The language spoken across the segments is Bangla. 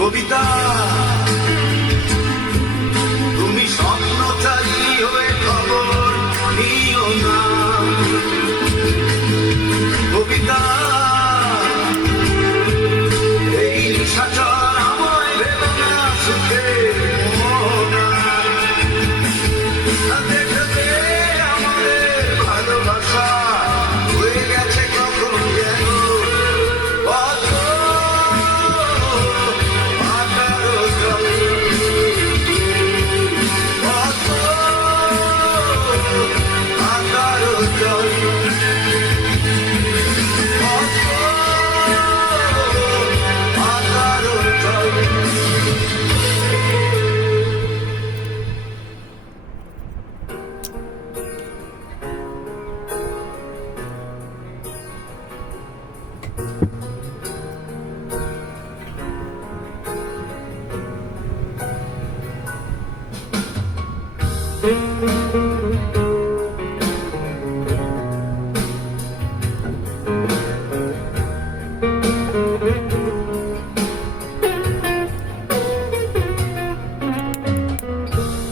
কবিতা তুমি স্বপ্নচারী হয়ে খবর নিও না। কবিতা এই নিশাচর আমায় ভেবো না, সুখে মোহনা দেখবে আমাদের ভালোবাসা হয়ে গেছে কখন যেন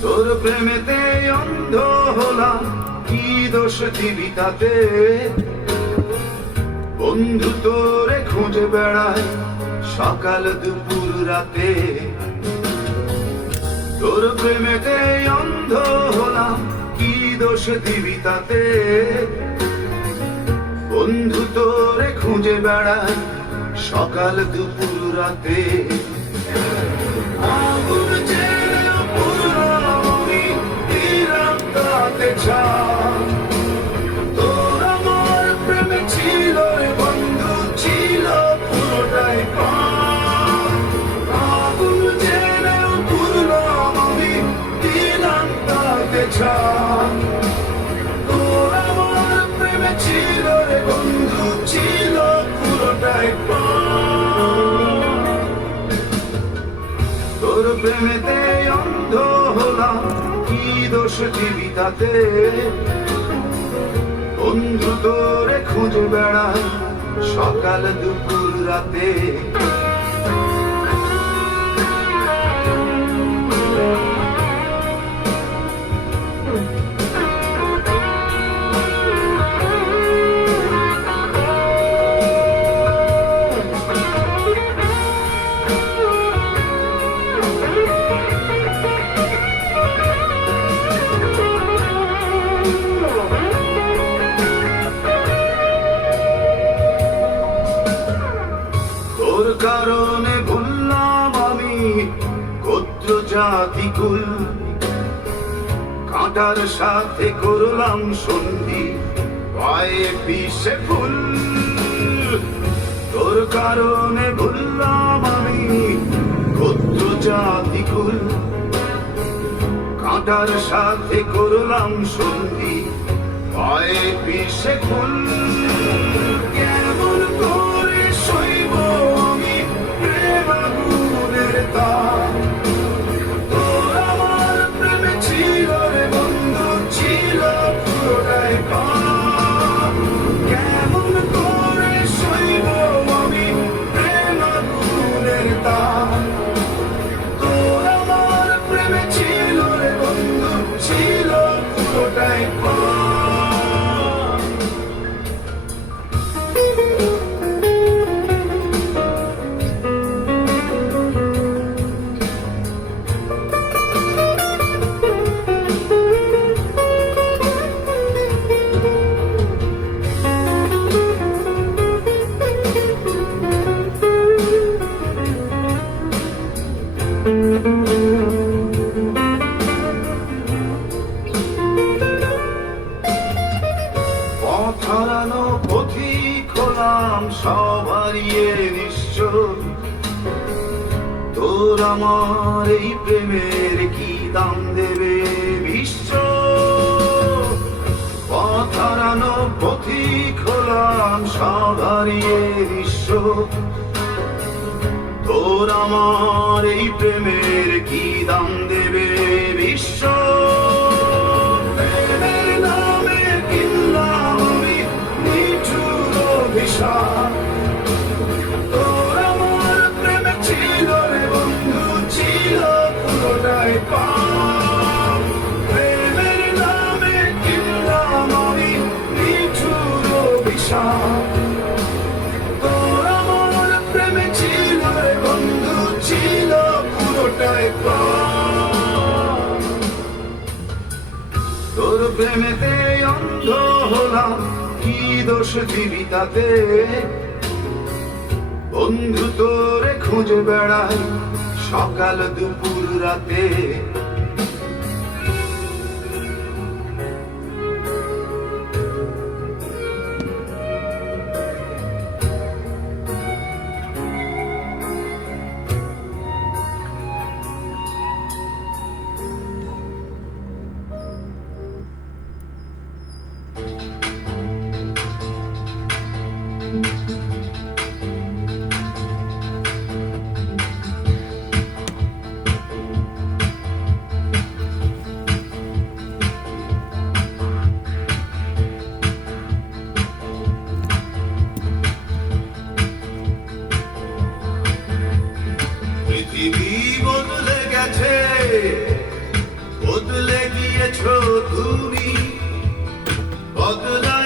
তোর প্রেমেতে অন্ধ হলাম, কি দোষ দিবি তাতে? বন্ধু তোরে খুঁজে বেড়ায় সকাল দুপুর রাতে। তোর প্রেমেতে অন্ধ হলাম, কি দোষ দিবি তাতে? বন্ধু তোরে খুঁজে বেড়ায় সকাল দুপুর রাতে। আগুন জেলে পুরোপুরি নিরন্তরতে ছাড়। তোর আমার প্রেমে ছিল রে বন্ধু, ছিল পুরোটাই পার। আগুন জেলে পুরোপুরি নিরন্তরতে ছাড়। তোর আমার প্রেমে ছিল রে বন্ধু, ছিল পুরোটাই পার। তোর প্রেমেতে অন্ধ হলাম, কি দোষ দিবি তাতে? বন্ধু তোরে খুঁজে বেড়ায় সকাল দুপুর রাতে। গোত্র জাতি কুল, কাঁটার সাথে করলাম সন্ধি, পায়ে পিছে ফুল। তোর কারণে ভুললাম আমি গোত্র জাতি কুল, কাঁটার সাথে করলাম সন্ধি, পায়ে পিছে ফুল। কেমন করে সইব আমি প্রেম আগুনের তাপ, তোর আমার প্রেমে ছিল রে বন্ধু, ছিল পুরোটাই পাপ। কেমন করে সইব আমি প্রেম আগুনের তাপ, তোর আমার প্রেমে ছিল রে বন্ধু, ছিল পুরোটাই পাপ। পথ হারানো পথিক হলাম, সব হারিয়ে নিশ্চয়। তোর আমার এই প্রেমের কি দাম দেবে বিশ্ব? পথ হারানো পথিক হলাম, সব হারিয়ে নিঃস্ব। তোর আমার এই প্রেমের কি দাম দেবে বিশ্ব? প্রেমের নামে কিনলাম আমি নিঠুর অভিশাপ, তোর আমার প্রেমে ছিল রে বন্ধু, ছিল পুরোটাই পাপ। প্রেমের নামে কিনলাম আমি নিঠুর অভিশাপ, তোর আমার প্রেমে ছিল রে বন্ধু, ছিল পুরোটাই পাপ। তোর প্রেমেতে অন্ধ হলাম, কি দোষ দিবি তাতে? বন্ধু তোরে খুঁজে বেড়াই সকাল দুপুর রাতে। পৃথিবী বদলে গেছে, বদলে গিয়েছো তুমি, বদলা